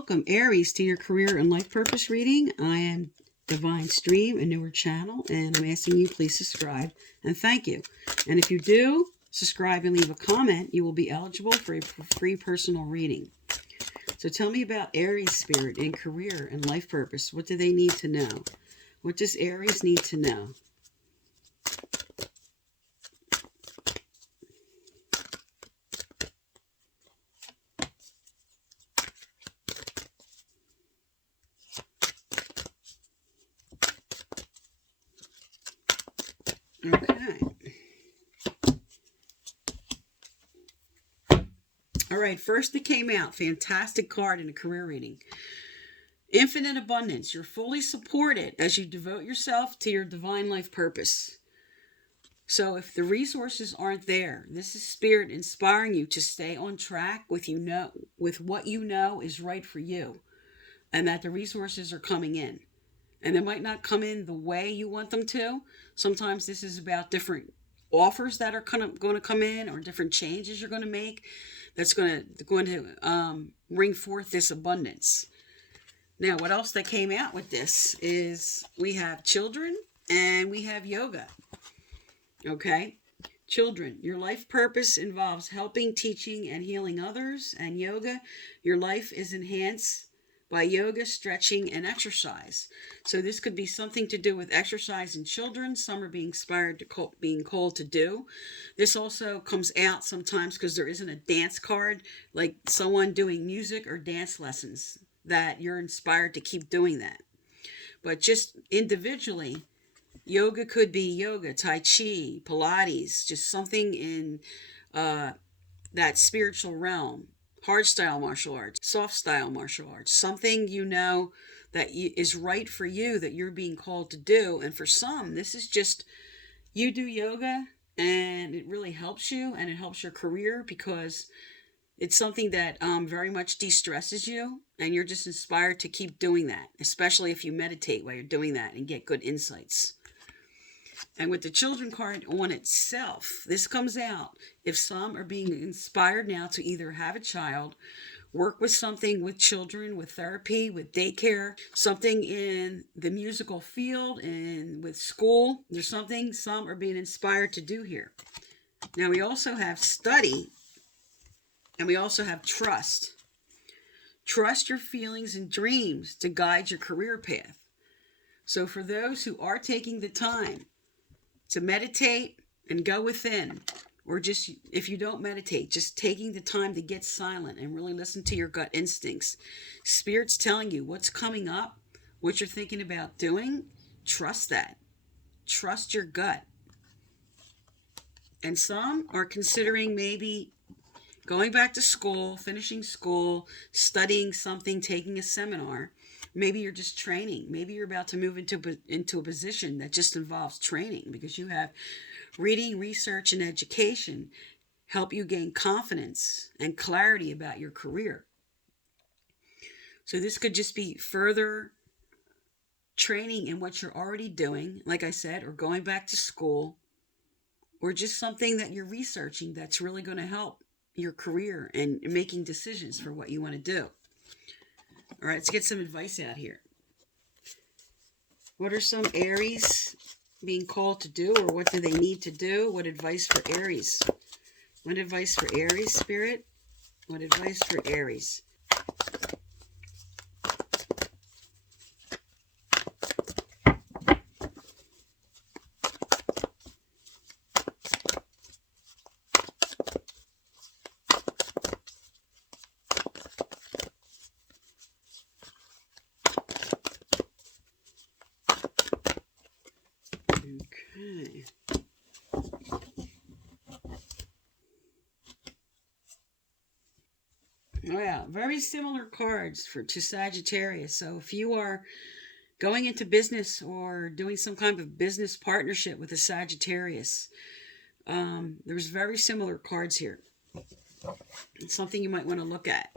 Welcome, Aries, to your career and life purpose reading. I am Divine Stream, a newer channel, and I'm asking you please subscribe and thank you. And if you do subscribe and leave a comment, you will be eligible for a free personal reading. So tell me about Aries spirit in career and life purpose. What do they need to know? What does Aries need to know? Okay. All right, first it came out. Fantastic card in a career reading. Infinite abundance. You're fully supported as you devote yourself to your divine life purpose. So if the resources aren't there, this is Spirit inspiring you to stay on track with what you know is right for you, and that the resources are coming in. And they might not come in the way you want them to. Sometimes this is about different offers that are going to come in, or different changes you're going to make that's going to bring forth this abundance. Now, what else that came out with this is we have children and we have yoga. Okay? Children, your life purpose involves helping, teaching, and healing others. And yoga, your life is enhanced by yoga, stretching, and exercise. So this could be something to do with exercise in children. Some are being inspired to being called to do. This also comes out sometimes because there isn't a dance card, like someone doing music or dance lessons, that you're inspired to keep doing that. But just individually, yoga could be yoga, tai chi, Pilates, just something in that spiritual realm. Hard style martial arts, soft style martial arts, something you know that is right for you, that you're being called to do. And for some, this is just, you do yoga and it really helps you and it helps your career because it's something that very much de-stresses you, and you're just inspired to keep doing that, especially if you meditate while you're doing that and get good insights. And with the children card on itself, this comes out if some are being inspired now to either have a child, work with something with children, with therapy, with daycare, something in the musical field, and with school. There's something some are being inspired to do here. Now we also have study, and we also have trust. Trust your feelings and dreams to guide your career path. So for those who are taking the time to meditate and go within, or just if you don't meditate, just taking the time to get silent and really listen to your gut instincts. Spirit's telling you what's coming up, what you're thinking about doing. Trust that. Trust your gut. And some are considering maybe going back to school, finishing school, studying something, taking a seminar. Maybe you're just training. Maybe you're about to move into a position that just involves training, because you have reading, research, and education help you gain confidence and clarity about your career. So this could just be further training in what you're already doing, like I said, or going back to school, or just something that you're researching that's really going to help your career and making decisions for what you want to do. All right, let's get some advice out here. What are some Aries being called to do, or what do they need to do? What advice for Aries? What advice for Aries, Spirit? What advice for Aries? Okay. Oh yeah, very similar cards to Sagittarius. So if you are going into business or doing some kind of business partnership with a Sagittarius, there's very similar cards here. It's something you might want to look at.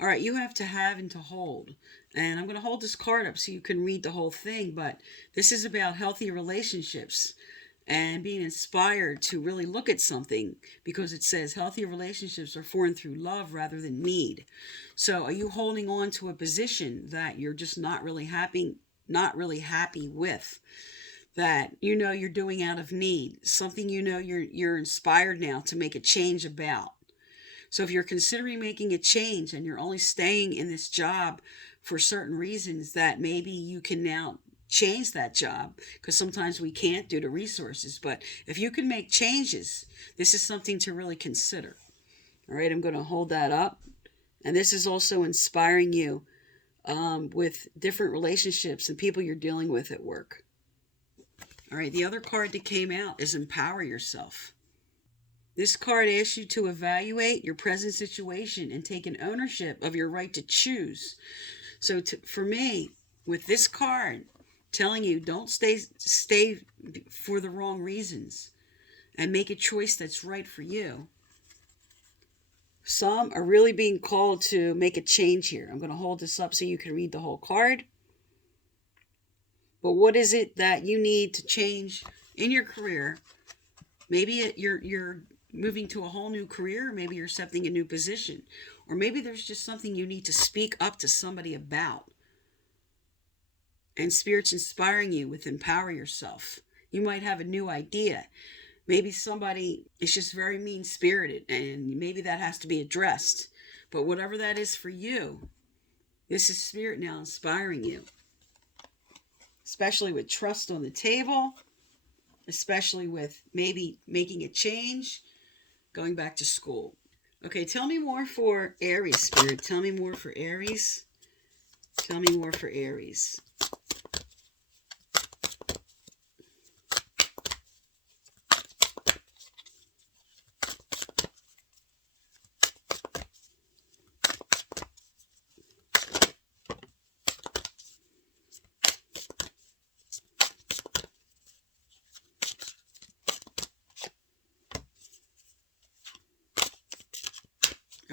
All right, you have to have and to hold. And I'm going to hold this card up so you can read the whole thing, but this is about healthy relationships and being inspired to really look at something, because it says healthy relationships are formed through love rather than need. So are you holding on to a position that you're just not really happy with, that you're doing out of need, something you're inspired now to make a change about? So if you're considering making a change and you're only staying in this job for certain reasons, that maybe you can now change that job, because sometimes we can't due to resources. But if you can make changes, this is something to really consider. All right, I'm going to hold that up. And this is also inspiring you with different relationships and people you're dealing with at work. All right, the other card that came out is Empower Yourself. This card asks you to evaluate your present situation and take an ownership of your right to choose. So for me, with this card, telling you don't stay for the wrong reasons and make a choice that's right for you. Some are really being called to make a change here. I'm going to hold this up so you can read the whole card. But what is it that you need to change in your career? Maybe you're moving to a whole new career. Maybe you're accepting a new position. Or maybe there's just something you need to speak up to somebody about. And Spirit's inspiring you with Empower Yourself. You might have a new idea. Maybe somebody is just very mean-spirited, and maybe that has to be addressed. But whatever that is for you, this is Spirit now inspiring you. Especially with trust on the table. Especially with maybe making a change. Going back to school. Okay, tell me more for Aries, Spirit. Tell me more for Aries. Tell me more for Aries.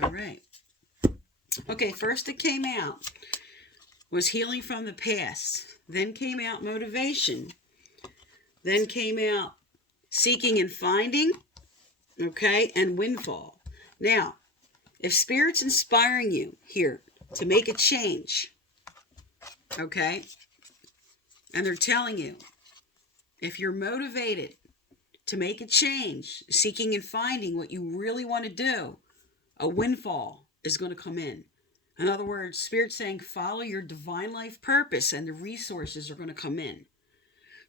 All right. Okay, first it came out was healing from the past. Then came out motivation. Then came out seeking and finding. Okay, and windfall. Now, if Spirit's inspiring you here to make a change, okay, and they're telling you, if you're motivated to make a change, seeking and finding what you really want to do, a windfall is going to come in. In other words, Spirit's saying follow your divine life purpose and the resources are going to come in.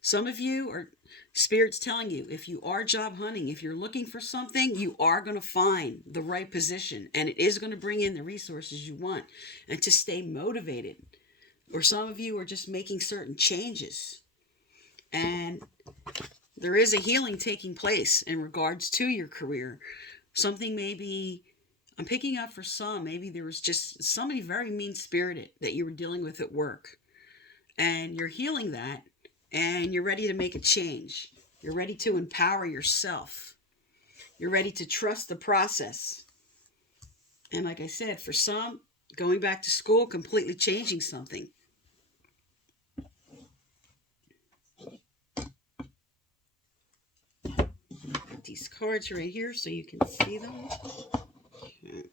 Some of you are, Spirit's telling you, if you are job hunting, if you're looking for something, you are going to find the right position and it is going to bring in the resources you want, and to stay motivated. Or some of you are just making certain changes and there is a healing taking place in regards to your career. Something maybe, I'm picking up for some, maybe there was just somebody very mean-spirited that you were dealing with at work. And you're healing that, and you're ready to make a change. You're ready to empower yourself. You're ready to trust the process. And like I said, for some, going back to school, completely changing something. Put these cards right here so you can see them. Okay.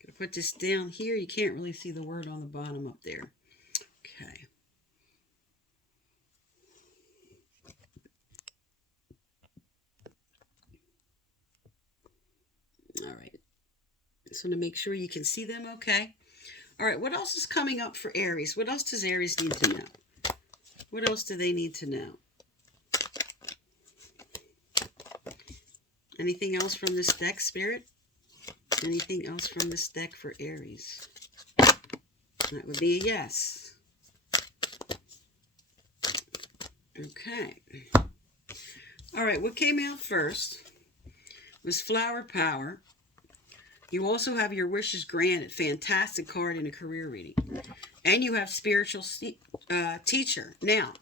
Gonna put this down here. You can't really see the word on the bottom up there. Okay. All right. Just want to make sure you can see them okay. All right, what else is coming up for Aries? What else does Aries need to know? What else do they need to know? Anything else from this deck, Spirit? Anything else from this deck for Aries? That would be a yes. Okay. All right, what came out first was Flower Power. You also have your wishes granted. Fantastic card in a career reading. And you have spiritual teacher. Now,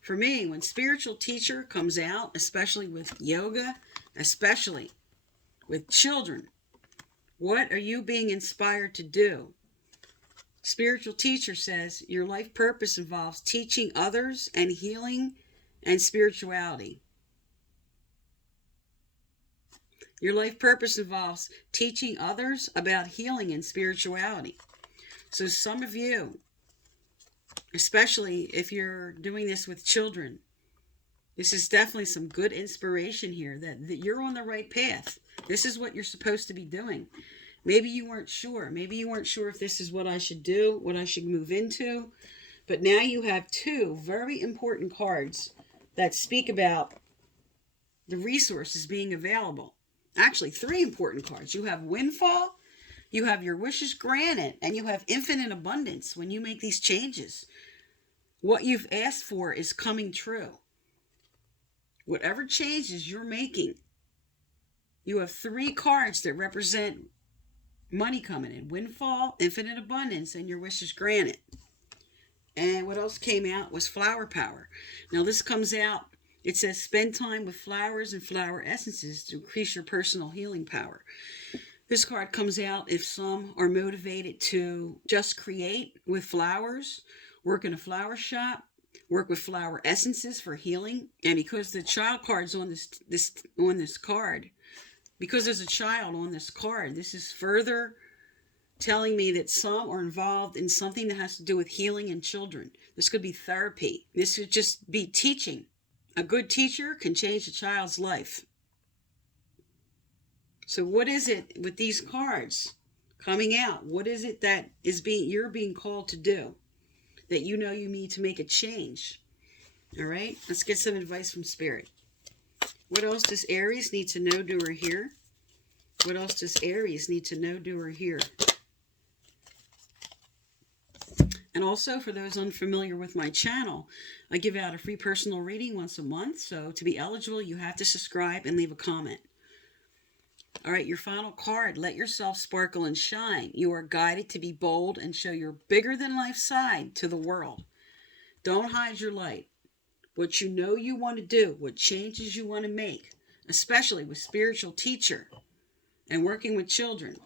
for me, when spiritual teacher comes out, especially with yoga, especially with children, what are you being inspired to do? Spiritual teacher says your life purpose involves teaching others and healing and spirituality. Your life purpose involves teaching others about healing and spirituality. So some of you, especially if you're doing this with children, this is definitely some good inspiration here that you're on the right path. This is what you're supposed to be doing. Maybe you weren't sure. Maybe you weren't sure if this is what I should do, what I should move into. But now you have two very important cards that speak about the resources being available. Actually, three important cards. You have Windfall, you have your wishes granted, and you have infinite abundance when you make these changes. What you've asked for is coming true. Whatever changes you're making, you have three cards that represent money coming in. Windfall, infinite abundance, and your wishes granted. And what else came out was flower power. Now this comes out, it says spend time with flowers and flower essences to increase your personal healing power. This card comes out if some are motivated to just create with flowers, work in a flower shop, work with flower essences for healing. And because the child card's on this card, because there's a child on this card, this is further telling me that some are involved in something that has to do with healing in children. This could be therapy. This could just be teaching. A good teacher can change a child's life. So what is it with these cards coming out? What is it that you're being called to do? That you know you need to make a change. All right, let's get some advice from Spirit. What else does Aries need to know, do, or hear? What else does Aries need to know, do, or hear? And also, for those unfamiliar with my channel, I give out a free personal reading once a month. So to be eligible, you have to subscribe and leave a comment. All right, your final card, let yourself sparkle and shine. You are guided to be bold and show your bigger-than-life side to the world. Don't hide your light. What you know you want to do, what changes you want to make, especially with spiritual teacher and working with children.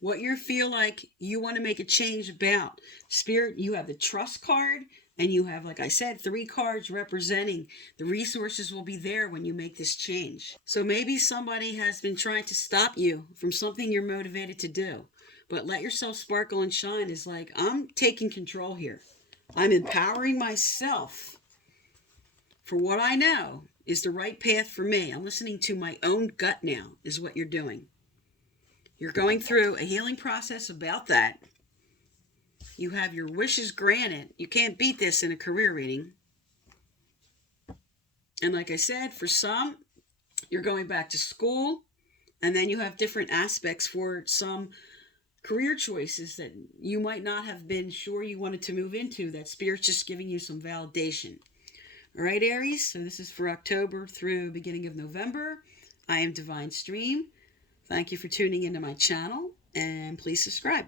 What you feel like you want to make a change about. Spirit, you have the trust card, and you have, like I said, three cards representing the resources will be there when you make this change. So maybe somebody has been trying to stop you from something you're motivated to do. But let yourself sparkle and shine is like, I'm taking control here. I'm empowering myself for what I know is the right path for me. I'm listening to my own gut now, is what you're doing. You're going through a healing process about that. You have your wishes granted. You can't beat this in a career reading. And like I said, for some, you're going back to school. And then you have different aspects for some career choices that you might not have been sure you wanted to move into. That Spirit's just giving you some validation. All right, Aries. So this is for October through beginning of November. I am Divine Stream. Thank you for tuning into my channel, and please subscribe.